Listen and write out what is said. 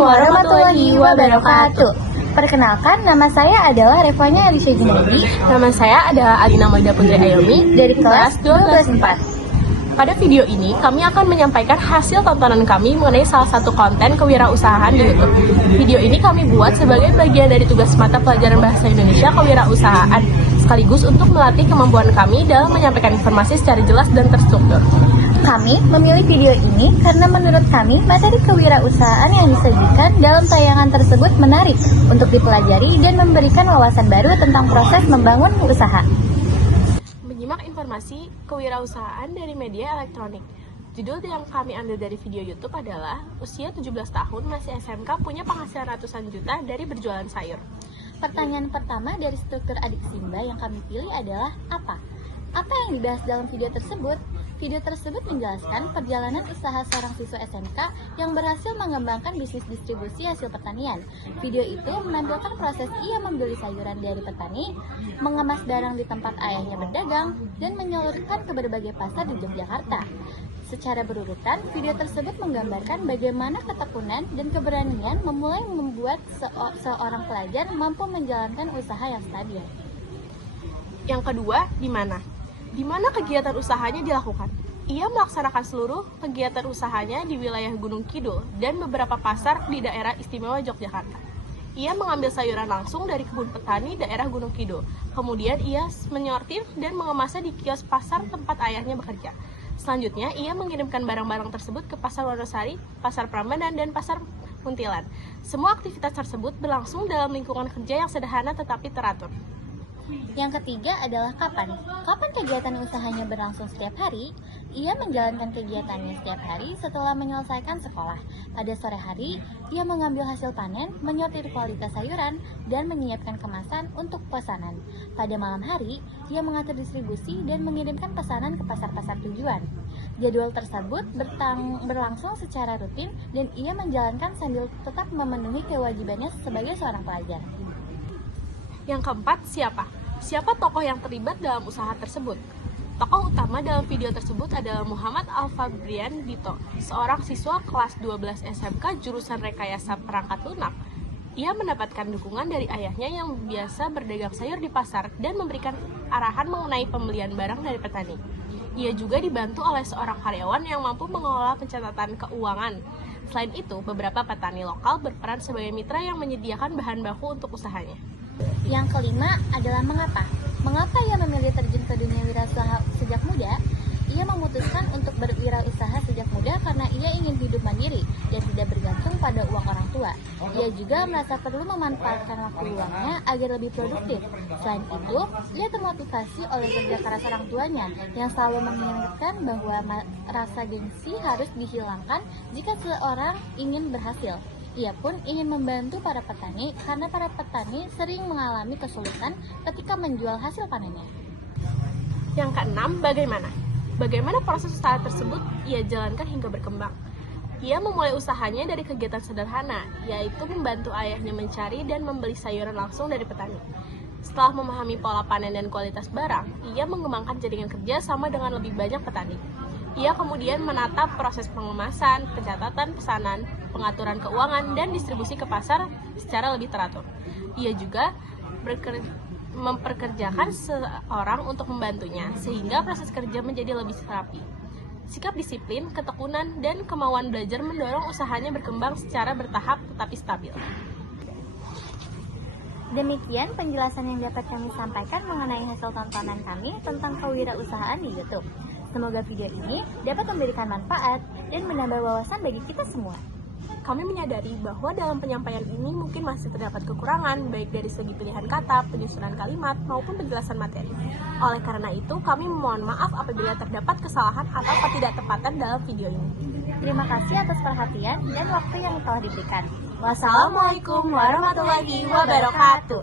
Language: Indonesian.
warahmatullahi wabarakatuh. Perkenalkan, nama saya adalah Revanya Elisha Junaidi. Nama saya adalah Alina Maida Putri Ayomi dari kelas 12/4. Pada video ini, kami akan menyampaikan hasil tontonan kami mengenai salah satu konten kewirausahaan di YouTube. Video ini kami buat sebagai bagian dari tugas mata pelajaran Bahasa Indonesia Kewirausahaan, sekaligus untuk melatih kemampuan kami dalam menyampaikan informasi secara jelas dan terstruktur. Kami memilih video ini karena menurut kami materi kewirausahaan yang disajikan dalam tayangan tersebut menarik untuk dipelajari dan memberikan wawasan baru tentang proses membangun usaha. Menyimak informasi kewirausahaan dari media elektronik. Judul yang kami ambil dari video YouTube adalah usia 17 tahun masih SMK punya penghasilan ratusan juta dari berjualan sayur. Pertanyaan pertama dari struktur adik Simba yang kami pilih adalah apa? Apa yang dibahas dalam video tersebut? Video tersebut menjelaskan perjalanan usaha seorang siswa SMK yang berhasil mengembangkan bisnis distribusi hasil pertanian. Video itu menampilkan proses ia membeli sayuran dari petani, mengemas barang di tempat ayahnya berdagang, dan menyalurkan ke berbagai pasar di Yogyakarta. Secara berurutan, video tersebut menggambarkan bagaimana ketekunan dan keberanian memulai membuat seorang pelajar mampu menjalankan usaha yang stabil. Yang kedua, di mana? Di mana kegiatan usahanya dilakukan? Ia melaksanakan seluruh kegiatan usahanya di wilayah Gunung Kidul dan beberapa pasar di daerah istimewa Yogyakarta. Ia mengambil sayuran langsung dari kebun petani daerah Gunung Kidul. Kemudian ia menyortir dan mengemasnya di kios pasar tempat ayahnya bekerja. Selanjutnya, ia mengirimkan barang-barang tersebut ke Pasar Wonosari, Pasar Prambanan, dan Pasar Muntilan. Semua aktivitas tersebut berlangsung dalam lingkungan kerja yang sederhana tetapi teratur. Yang ketiga adalah kapan? Kapan kegiatan usahanya berlangsung setiap hari? Ia menjalankan kegiatannya setiap hari setelah menyelesaikan sekolah. Pada sore hari, ia mengambil hasil panen, menyortir kualitas sayuran, dan menyiapkan kemasan untuk pesanan. Pada malam hari, ia mengatur distribusi dan mengirimkan pesanan ke pasar-pasar tujuan. Jadwal tersebut berlangsung secara rutin dan ia menjalankan sambil tetap memenuhi kewajibannya sebagai seorang pelajar. Yang keempat, siapa? Siapa tokoh yang terlibat dalam usaha tersebut? Tokoh utama dalam video tersebut adalah Muhammad Alfabrian Dito, seorang siswa kelas 12 SMK jurusan Rekayasa Perangkat Lunak. Ia mendapatkan dukungan dari ayahnya yang biasa berdagang sayur di pasar dan memberikan arahan mengenai pembelian barang dari petani. Ia juga dibantu oleh seorang karyawan yang mampu mengelola pencatatan keuangan. Selain itu, beberapa petani lokal berperan sebagai mitra yang menyediakan bahan baku untuk usahanya. Yang kelima adalah mengapa. Mengapa ia memilih terjun ke dunia wirausaha sejak muda? Ia memutuskan untuk berwirausaha sejak muda karena ia ingin hidup mandiri dan tidak bergantung pada uang orang tua. Ia juga merasa perlu memanfaatkan waktu luangnya agar lebih produktif. Selain itu, ia termotivasi oleh kerja keras orang tuanya yang selalu mengingatkan bahwa rasa gengsi harus dihilangkan jika seorang ingin berhasil. Ia pun ingin membantu para petani karena para petani sering mengalami kesulitan ketika menjual hasil panennya. Yang keenam, bagaimana? Bagaimana proses usaha tersebut ia jalankan hingga berkembang? Ia memulai usahanya dari kegiatan sederhana, yaitu membantu ayahnya mencari dan membeli sayuran langsung dari petani. Setelah memahami pola panen dan kualitas barang, ia mengembangkan jaringan kerja sama dengan lebih banyak petani. Ia kemudian menata proses pengemasan, pencatatan pesanan, pengaturan keuangan, dan distribusi ke pasar secara lebih teratur. Ia juga memperkerjakan seorang untuk membantunya, sehingga proses kerja menjadi lebih rapi. Sikap disiplin, ketekunan, dan kemauan belajar mendorong usahanya berkembang secara bertahap tetapi stabil. Demikian penjelasan yang dapat kami sampaikan mengenai hasil tontonan kami tentang kewirausahaan di YouTube. Semoga video ini dapat memberikan manfaat dan menambah wawasan bagi kita semua. Kami menyadari bahwa dalam penyampaian ini mungkin masih terdapat kekurangan, baik dari segi pilihan kata, penyusunan kalimat, maupun penjelasan materi. Oleh karena itu, kami memohon maaf apabila terdapat kesalahan atau ketidaktepatan dalam video ini. Terima kasih atas perhatian dan waktu yang telah diberikan. Wassalamualaikum warahmatullahi wabarakatuh.